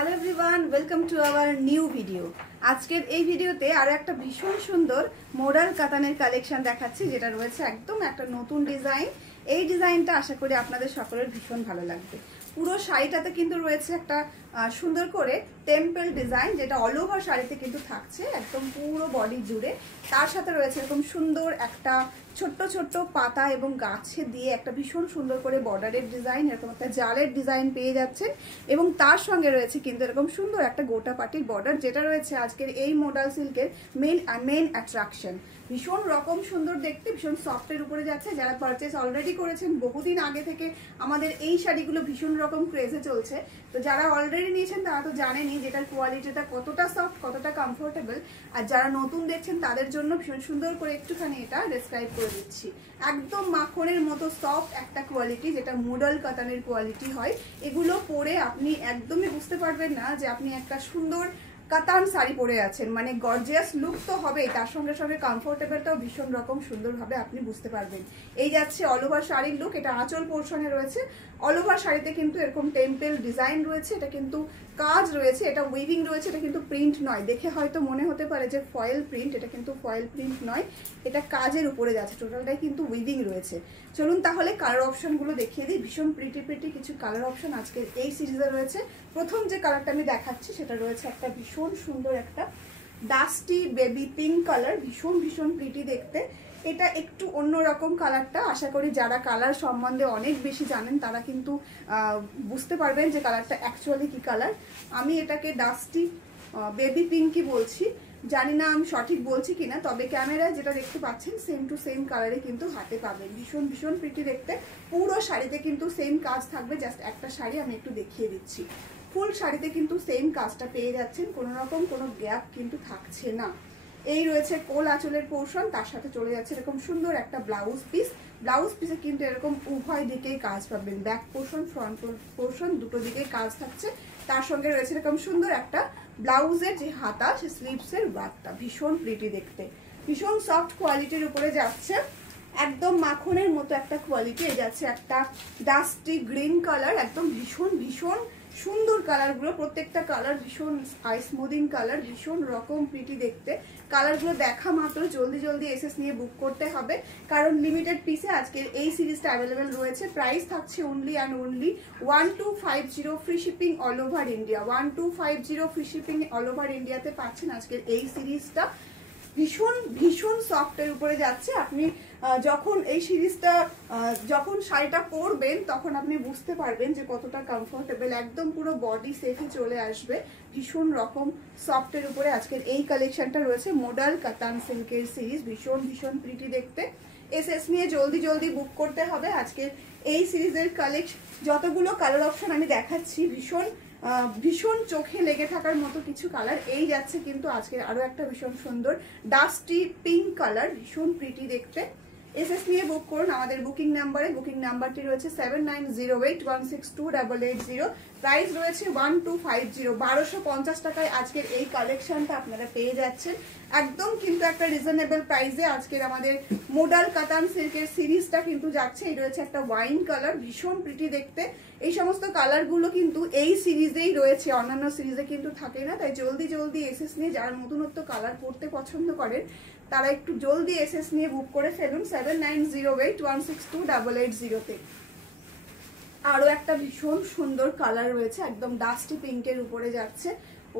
Hello everyone, welcome to our new video. আজকের এই ভিডিওতে আরো একটা ভীষণ সুন্দর মডাল কাতানের কালেকশন দেখাচ্ছি, যেটা রয়েছে একদম একটা নতুন ডিজাইন। এই ডিজাইনটা আশা করি আপনাদের সকলের ভীষণ ভালো লাগবে। পুরো শাড়িটাতে কিন্তু রয়েছে একটা সুন্দর করে টেম্পল ডিজাইন, যেটা অল ওভার শাড়িতে কিন্তু থাকছে একদম পুরো বডি জুড়ে। তার সাথে রয়েছে এরকম সুন্দর একটা ছোট্ট ছোট্ট পাতা এবং গাছে দিয়ে একটা ভীষণ সুন্দর করে বর্ডারের ডিজাইন, এরকম একটা জালের ডিজাইন পেয়ে যাচ্ছেন। এবং তার সঙ্গে রয়েছে কিন্তু এরকম সুন্দর একটা গোটা পাটির বর্ডার, যেটা রয়েছে আজকের এই মডাল সিল্কের মেন অ্যাট্রাকশন। ভীষণ রকম সুন্দর দেখতে, ভীষণ সফটের উপরে যাচ্ছে। যারা পারচেস অলরেডি করেছেন বহুদিন আগে থেকে আমাদের এই শাড়িগুলো ভীষণ রকম ক্রেজে চলছে, তো যারা অলরেডি নিয়েছেন তারা তো জানেনই যেটার কোয়ালিটিটা কতটা সফট, কতটা কমফোর্টেবল। আর যারা নতুন দেখছেন তাদের জন্য ভীষণ সুন্দর করে একটুখানি এটা ডেসক্রাইব করে দিচ্ছি। একদম মাখনের মতো সফট একটা কোয়ালিটি, যেটা মডাল কাতানের কোয়ালিটি হয়। এগুলো পরে আপনি একদমই বুঝতে পারবেন না যে আপনি একটা সুন্দর কাতান শাড়ি পরে আছেন। মানে গর্জিয়াস লুক তো হবেই, তার সঙ্গে সঙ্গে কমফোর্টেবলটাও ভীষণ রকম সুন্দরভাবে আপনি বুঝতে পারবেন। এই যাচ্ছে অল ওভার শাড়ির লুক, এটা আঁচল পোর্শনে রয়েছে। অল ওভার শাড়িতে কিন্তু এরকম টেম্পল ডিজাইন রয়েছে, এটা কিন্তু কাজ রয়েছে, এটা উইভিং রয়েছে, এটা কিন্তু প্রিন্ট নয়। দেখে হয়তো মনে হতে পারে যে ফয়েল প্রিন্ট, এটা কিন্তু ফয়েল প্রিন্ট নয়, এটা কাজের উপরে যাচ্ছে, টোটালটাই কিন্তু উইভিং রয়েছে। চলুন তাহলে কালার অপশনগুলো দেখিয়ে দিই। ভীষণ প্রিটি কিছু কালার অপশন আজকের এই সিরিজে রয়েছে। প্রথম যে কালারটা আমি দেখাচ্ছি সেটা রয়েছে একটা ভীষণ সুন্দর একটা ডাস্টি বেবি পিঙ্ক কালার, ভীষণ প্রিটি দেখতে। এটা একটু অন্যরকম কালারটা। আশা করি যারা কালার সম্বন্ধে অনেক বেশি জানেন তারা কিন্তু বুঝতে পারবেন যে কালারটা অ্যাকচুয়ালি কি কালার। আমি এটাকে ডাস্টি বেবি পিঙ্কই বলছি, জানি না আমি সঠিক বলছি কিনা, তবে ক্যামেরায় যেটা দেখতে পাচ্ছেন সেম টু সেম কালারে কিন্তু হাতে পাবেন। ভীষণ প্রিটি দেখতে। পুরো শাড়িতে কিন্তু সেম কাজ থাকবে, জাস্ট একটা শাড়ি আমি একটু দেখিয়ে দিচ্ছি। ফুল শাড়িতে কিন্তু সেম কাজটা পেয়ে যাচ্ছেন, কোনো রকম কোনো গ্যাপ কিন্তু থাকছে না। এই রয়েছে কোল আঁচলের পোর্শন, তার সাথে চলে যাচ্ছে এরকম সুন্দর একটা ব্লাউজ পিস। ব্লাউজ পিসে কিন্তু এরকম উভয় দিকেই কাজ পাবেন, ব্যাক পোর্শন ফ্রন্ট পোর্শন দুটো দিকেই কাজ থাকছে। তার সঙ্গে রয়েছে এরকম সুন্দর একটা ব্লাউজের যে হাতা, সে স্লিভসের ওয়ার্কটা ভীষণ প্রিটি দেখতে। ভীষণ সফট কোয়ালিটির উপরে যাচ্ছে, একদম মাখনের মতো একটা কোয়ালিটি। এই যাচ্ছে একটা ডাস্টি গ্রিন কালার, একদম ভীষণ সুন্দর কালারগুলো। প্রত্যেকটা কালার ভীষণ স্মুদিং কালার, ভীষণ রকম প্রিটি দেখতে। কালারগুলো দেখা মাত্র জলদি এসএস নিয়ে বুক করতে হবে, কারণ লিমিটেড পিসে আজকের এই সিরিজটা অ্যাভেলেবেল রয়েছে। প্রাইস থাকছে only and only 1250, free shipping all over India. 1250 free shipping all over ইন্ডিয়াতে পাচ্ছেন আজকের এই সিরিজটা। ভীষণ সফটের উপরে যাচ্ছে। আপনি যখন এই সিরিজটা যখন শাড়িটা পরবেন তখন আপনি বুঝতে পারবেন যে কতটা কমফোর্টেবল, একদম পুরো বডি সেফে চলে আসবে। ভীষণ রকম সফটের উপরে আজকের এই কালেকশনটা রয়েছে মডাল কাতান সিল্কের সিরিজ। ভীষণ প্রিটি দেখতে। এসএস নিয়ে জলদি বুক করতে হবে আজকের এই সিরিজের কালেকশন। যতগুলো কালার অপশন আমি দেখাচ্ছি ভীষণ চোখে লেগে থাকার মতো কিছু কালার। এই যাচ্ছে কিন্তু আজকের আরো একটা ভীষণ সুন্দর ডাস্টি পিঙ্ক কালার, ভীষণ প্রিটি দেখতে। এসএস নিয়ে বুক করুন আমাদের বুকিং নাম্বারে। বুকিং নাম্বারটি রয়েছে 7908162880। প্রাইস রয়েছে 1250, 1250 টাকায় আজকের এই কালেকশনটা আপনারা পেয়ে যাচ্ছেন। একদম কিন্তু একটা রিজনেবল প্রাইসে আজকের আমাদের মডাল কাতান সিল্কের সিরিজটা কিন্তু যাচ্ছে। এই রয়েছে একটা ওয়াইন কালার, ভীষণ প্রিটি দেখতে। এই সমস্ত কালারগুলো কিন্তু এই সিরিজেই রয়েছে, অন্যান্য সিরিজে কিন্তু থাকে না। তাই জলদি এসএস নিয়ে যারা নতুনত্ব কালার পরতে পছন্দ করেন তারা একটু জলদি এসএস নিয়ে বুক করে ফেলুন 7908162880-তে। আরো একটা ভীষণ সুন্দর কালার রয়েছে, একদম ডাস্টি পিঙ্কের উপরে যাচ্ছে।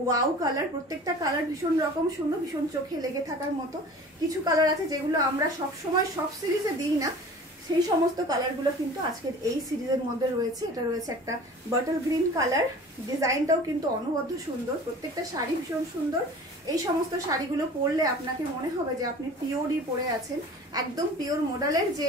ওয়াও কালার, প্রত্যেকটা কালার ভীষণ রকম সুন্দর, ভীষণ চোখে লেগে থাকার মতো। কিছু কালার আছে যেগুলো আমরা সবসময় সব সিরিজে দিই না, সেই সমস্ত কালারগুলো কিন্তু আজকের এই সিরিজের মধ্যে রয়েছে। এটা রয়েছে একটা বটল গ্রিন কালার, ডিজাইনটাও কিন্তু অনবদ্য সুন্দর। প্রত্যেকটা শাড়ি ভীষণ সুন্দর। এই সমস্ত শাড়িগুলো পরলে আপনাকে মনে হবে যে আপনি পিওরই পরে আছেন, একদম পিওর মডেলের যে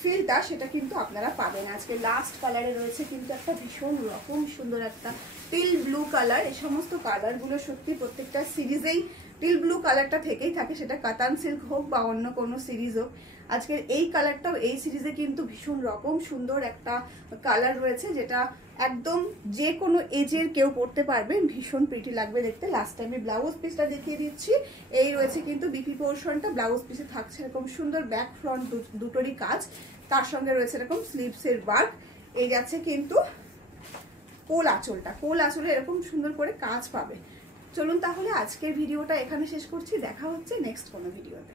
ফিলটা সেটা কিন্তু আপনারা পাবেন। আজকে লাস্ট কালারে রয়েছে কিন্তু একটা ভীষণ রকম সুন্দর একটা টিল ব্লু কালার। এই সমস্ত কালারগুলো সত্যি প্রত্যেকটা সিরিজেই টিল ব্লু কালারটা থেকেই থাকে, সেটা কাতান সিল্ক হোক বা অন্য কোনো সিরিজ হোক। আজকের এই কালারটাও এই সিরিজে কিন্তু ভীষণ রকম সুন্দর একটা কালার রয়েছে, যেটা একদম যে কোনো এজের কেউ পরতে পারবে, ভীষণ প্রিটি লাগবে দেখতে। লাস্ট টাইমে ব্লাউজ পিসটা দেখিয়ে দিচ্ছি। এই রয়েছে কিন্তু বিপি পোর্শনটা, ব্লাউজ পিসে থাকছে এরকম সুন্দর ব্যাক ফ্রন্ট দুটোরই কাজ। তার সঙ্গে রয়েছে এরকম স্লিভসের ওয়ার্ক। এই যাচ্ছে কিন্তু কোল আঁচলে এরকম সুন্দর করে কাজ পাবে। চলুন তাহলে আজকের ভিডিওটা এখানে শেষ করছি, দেখা হচ্ছে নেক্সট কোনো ভিডিওতে।